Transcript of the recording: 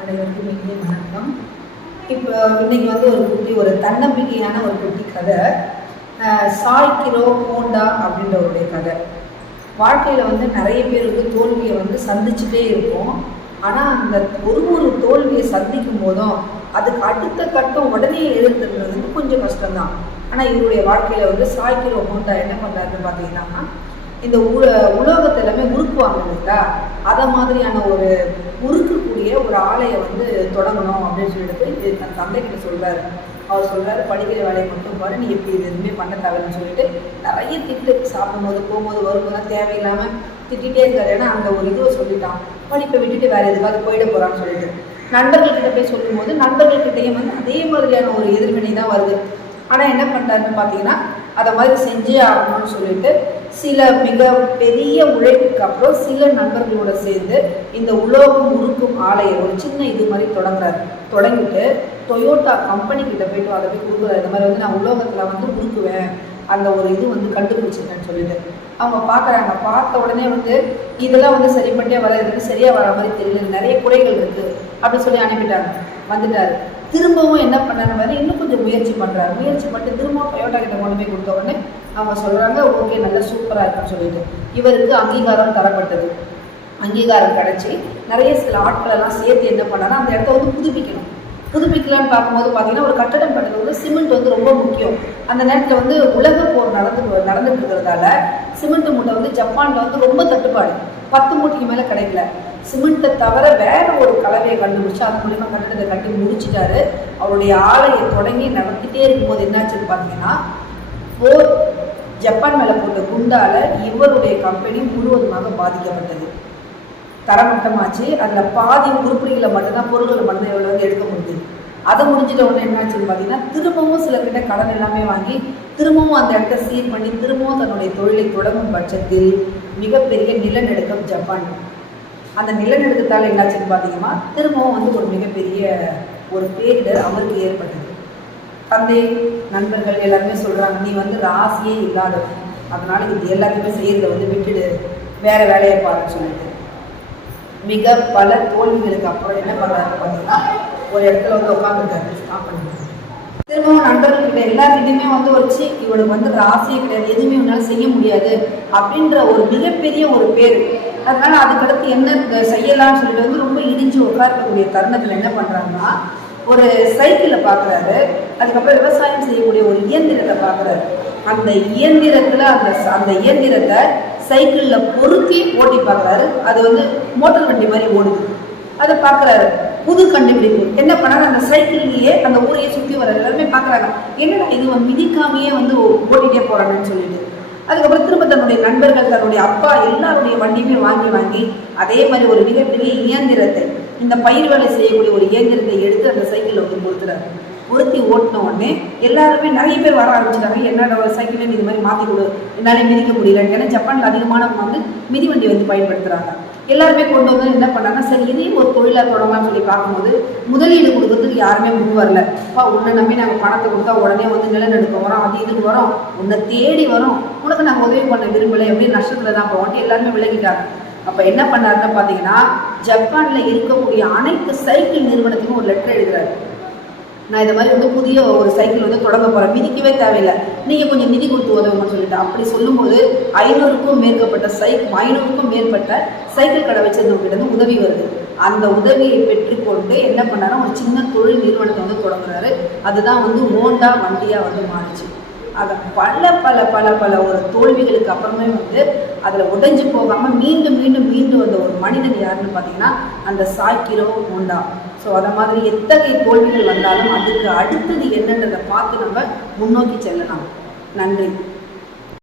அனைவருக்கும் இனிய வணக்கம். இப்போ இன்னைக்கு ஒரு தன்னம்பிக்கையான ஒரு குட்டி கதை. சாய்கிரோ ஹோண்டா அப்படின்றவருடைய கதை. வாழ்க்கையில் நிறைய பேருக்கு தோல்வியை சந்திச்சுட்டே இருப்போம். ஆனால் அந்த ஒரு தோல்வியை சந்திக்கும் போதும் அதுக்கு அடுத்த கட்டம் உடனே எழுதுறது கொஞ்சம் கஷ்டம்தான். ஆனால் இவருடைய வாழ்க்கையில் சாய்கிரோ ஹோண்டா என்ன பண்ணுறாருன்னு பார்த்தீங்கன்னா, இந்த உலோகத்தை எல்லாமே உருக்குவாங்க இல்லைங்களா, அதை மாதிரியான ஒரு உருக்கக்கூடிய ஒரு ஆலையை தொடங்கணும் அப்படின்னு சொல்லிட்டு தன் தந்தைக்கிட்ட சொல்கிறாரு. அவர் சொல்கிறாரு, படிக்கிற வேலையை மட்டும் பாரு, நீ எப்படி இது எதுவுமே பண்ண தேவைன்னு சொல்லிட்டு நிறைய திட்டு, சாப்பிடும்போது போகும்போது வரும்போது தேவையில்லாமல் திட்டிகிட்டே இருக்காரு. ஏன்னா அந்த ஒரு இதுவை சொல்லிட்டான், படிப்பை விட்டுட்டு வேறு எதுக்காவது போயிட போகிறான்னு சொல்லிட்டு. நண்பர்கள்கிட்ட போய் சொல்லும்போது நண்பர்கள்கிட்டையும் அதே மாதிரியான ஒரு எதிர்வினை தான் வருது. ஆனால் என்ன பண்ணுறாருன்னு பார்த்தீங்கன்னா, அதை மாதிரி செஞ்சே ஆகணும்னு சொல்லிட்டு சில மிக பெரிய உழைப்புக்கு அப்புறம் சில நண்பர்களோட சேர்ந்து இந்த உலோகம் உருக்கும் ஆலையை ஒரு சின்ன இது மாதிரி தொடங்கிட்டு டொயோட்டா கம்பெனி கிட்ட போயிட்டு அதை போய் கொடுக்குறாரு. இந்த மாதிரி நான் உலோகத்தில் உருக்குவேன், அந்த ஒரு இது கண்டுபிடிச்சிருக்கேன்னு சொல்லிட்டு அவங்க பார்க்குறாங்க. பார்த்த உடனே இதெல்லாம் சரிப்பட்டே வர இதுக்கு சரியாக வர மாதிரி தெரியல, நிறைய குறைகள் இருக்குது அப்படின்னு சொல்லி அனுப்பிட்டாங்க. வந்துட்டார். திரும்பவும் என்ன பண்ணாரு, இன்னும் கொஞ்சம் முயற்சி பண்ணுறாரு. முயற்சி பண்ணிட்டு திரும்பவும் டொயோட்டா கிட்ட கொண்டு போய் கொடுத்த உடனே அவங்க சொல்கிறாங்க, ஓகே நல்லா சூப்பராக இருக்குன்னு சொல்லிட்டு இவருக்கு அங்கீகாரம் தரப்பட்டது. அங்கீகாரம் கிடச்சி நிறைய சில ஆட்களெல்லாம் சேர்த்து என்ன பண்ணாங்கன்னா அந்த இடத்த புதுப்பிக்கணும். புதுப்பிக்கலான்னு பார்க்கும்போது பார்த்தீங்கன்னா, ஒரு கட்டடம் பண்ணுறது சிமெண்ட் ரொம்ப முக்கியம். அந்த நேரத்தில் உலக போர் நடந்துட்டு இருக்கிறதால சிமெண்ட் மூட்டை ஜப்பானில் ரொம்ப தட்டுப்பாடு. 10 மூட்டைக்கு மேலே கிடைக்கல. சிமெண்ட்டை தவிர வேற ஒரு கலவையை கண்டுபிடிச்சு அது மூலிமா கட்டடத்தை கட்டி முடிச்சுட்டாரு. அவருடைய ஆலையை தொடங்கி நடத்திட்டே இருக்கும்போது என்னாச்சுன்னு பார்த்தீங்கன்னா, போர் ஜப்பான் மேலே போட்ட குண்டால இவருடைய கம்பெனி முழுவதுமாக பாதிக்கப்பட்டது. தரமட்டமாச்சு. அதில் பாதி உருப்படிகளை மட்டும்தான், பொருட்களை மட்டும்தான் இவ்வளோ எடுக்க முடியுது. அதை முடிஞ்சிட்ட உடனே என்னாச்சுன்னு பார்த்தீங்கன்னா, திரும்பவும் சிலர்கிட்ட கடன் எல்லாமே வாங்கி திரும்பவும் அந்த இடத்த சீர் பண்ணி திரும்பவும் தன்னுடைய தொழிலை தொடங்கும் பட்சத்தில் மிகப்பெரிய நிலநடுக்கம் ஜப்பான். அந்த நிலநடுக்கத்தால் என்னாச்சுன்னு பார்த்தீங்கன்னா, திரும்பவும் ஒரு மிகப்பெரிய ஒரு பேரிடர் அவருக்கு ஏற்பட்டது. தந்தை நண்பர்கள் எல்லாருமே சொல்கிறாங்க, நீ ராசியே இல்லாதவன், அதனால இது எல்லாத்தையுமே செய்யறதை விட்டுடு, வேற வேலையை பாருன்னு சொல்லிட்டு மிக பல தோல்விகளுக்கு அப்புறம் என்ன பண்ணுறாரு பார்த்தீங்கன்னா, ஒரு இடத்துல உட்காந்துருக்காரு. ஸ்டாப் பண்ணிட்டு திரும்பவும் நண்பர்கள்கிட்ட எல்லாத்திட்டையுமே வச்சு இவனுக்கு ராசியே கிடையாது, எதுவுமே உன்னால செய்ய முடியாது அப்படின்ற ஒரு மிகப்பெரிய ஒரு பேர். அதனால அதுக்கடுத்து என்ன செய்யலாம்னு சொல்லிட்டு ரொம்ப இடிஞ்சு உட்காரக்கூடிய தருணத்தில் என்ன பண்ணுறாங்கன்னா, ஒரு சைக்கிளை பார்க்குறாரு. அதுக்கப்புறம் விவசாயம் செய்யக்கூடிய ஒரு இயந்திரத்தை பார்க்குறாரு. அந்த இயந்திரத்தில் அந்த இயந்திரத்தை சைக்கிளில் பொருத்தி ஓட்டி பார்க்குறாரு. அது மோட்டர் வண்டி மாதிரி ஓடுது. அதை பார்க்குறாரு. புது கண்டுபிடிப்பு. என்ன பண்ணாரு, அந்த சைக்கிள்லேயே அந்த ஊரையே சுற்றி வர்றாரு. எல்லாருமே பார்க்குறாங்க, என்னடா இது மிதிக்காமையே ஓட்டிகிட்டே போகிறாங்கன்னு சொல்லிட்டு. அதுக்கப்புறம் திரும்ப தன்னுடைய நண்பர்கள், தன்னுடைய அப்பா எல்லாருடைய வண்டியுமே வாங்கி அதே மாதிரி ஒரு மிகப்பெரிய இயந்திரத்தை, இந்த பயிர் வேலை செய்யக்கூடிய ஒரு இயந்திரத்தை எடுத்து அந்த சைக்கிளில் பொறுத்துறாரு. பொருத்தி ஓட்டின உடனே எல்லாருமே நிறைய பேர் வர ஆரம்பிச்சிட்டாங்க. என்னோட ஒரு சைக்கிளை இது மாதிரி மாற்றி கொடு, என்னாலே மிதிக்க முடியல. ஏன்னா ஜப்பானில் அதிகமானவங்க மிதிவண்டி பயன்படுத்துகிறாங்க. எல்லாருமே கொண்டு என்ன பண்ணாங்கன்னா, சரி இதையும் ஒரு தொழிலாக தொடங்கலாம்னு சொல்லி பார்க்கும்போது முதலீடு கொடுக்கறதுக்கு யாருமே முன் வரல. உன்னை நம்பி நாங்கள் பணத்தை கொடுத்தா உடனே நிலநடுக்கம் வரோம், அது இதுக்கு வரோம், உன்னை தேடி வரோம், உனக்கு நாங்கள் உதவி பண்ண விரும்பலை அப்படின்னு நஷ்டத்தில் தான் போவோம். எல்லாருமே விலகிட்டாங்க. அப்போ என்ன பண்ணாருன்னு பார்த்தீங்கன்னா, ஜப்பானில் இருக்கக்கூடிய அனைத்து சைக்கிள் நிறுவனத்துக்கும் ஒரு லெட்டர் எழுதுறாரு. நான் இதை மாதிரி புதிய ஒரு சைக்கிள் தொடங்க போகிறேன், மிதிக்கவே தேவையில்லை, நீங்கள் கொஞ்சம் நிதி கொடுத்து உதவுங்கன்னு சொல்லிட்டு. அப்படி சொல்லும்போது 500க்கும் மேற்பட்ட சைக்கிள் கடை வச்சிருந்தவங்கிட்ட உதவி வருது. அந்த உதவியை பெற்றுக்கொண்டு என்ன பண்ணாரோ ஒரு சின்ன தொழில் நிறுவனத்தை தொடங்குறாரு. அதுதான் ஹோண்டா வண்டியாக மாறிச்சு. அதை பல பல பல பல ஒரு தோல்விகளுக்கு அப்புறமே அதில் உடைஞ்சு போகாமல் மீண்டும் வந்த ஒரு மனிதன் யாருன்னு பார்த்தீங்கன்னா, அந்த சாய்கிரோ ஹோண்டா. ஸோ அதை மாதிரி எத்தகைய தோல்விகள் வந்தாலும் அதுக்கு அடுத்தது என்னன்றதை பார்த்து நம்ம முன்னோக்கி செல்லலாம். நன்றி.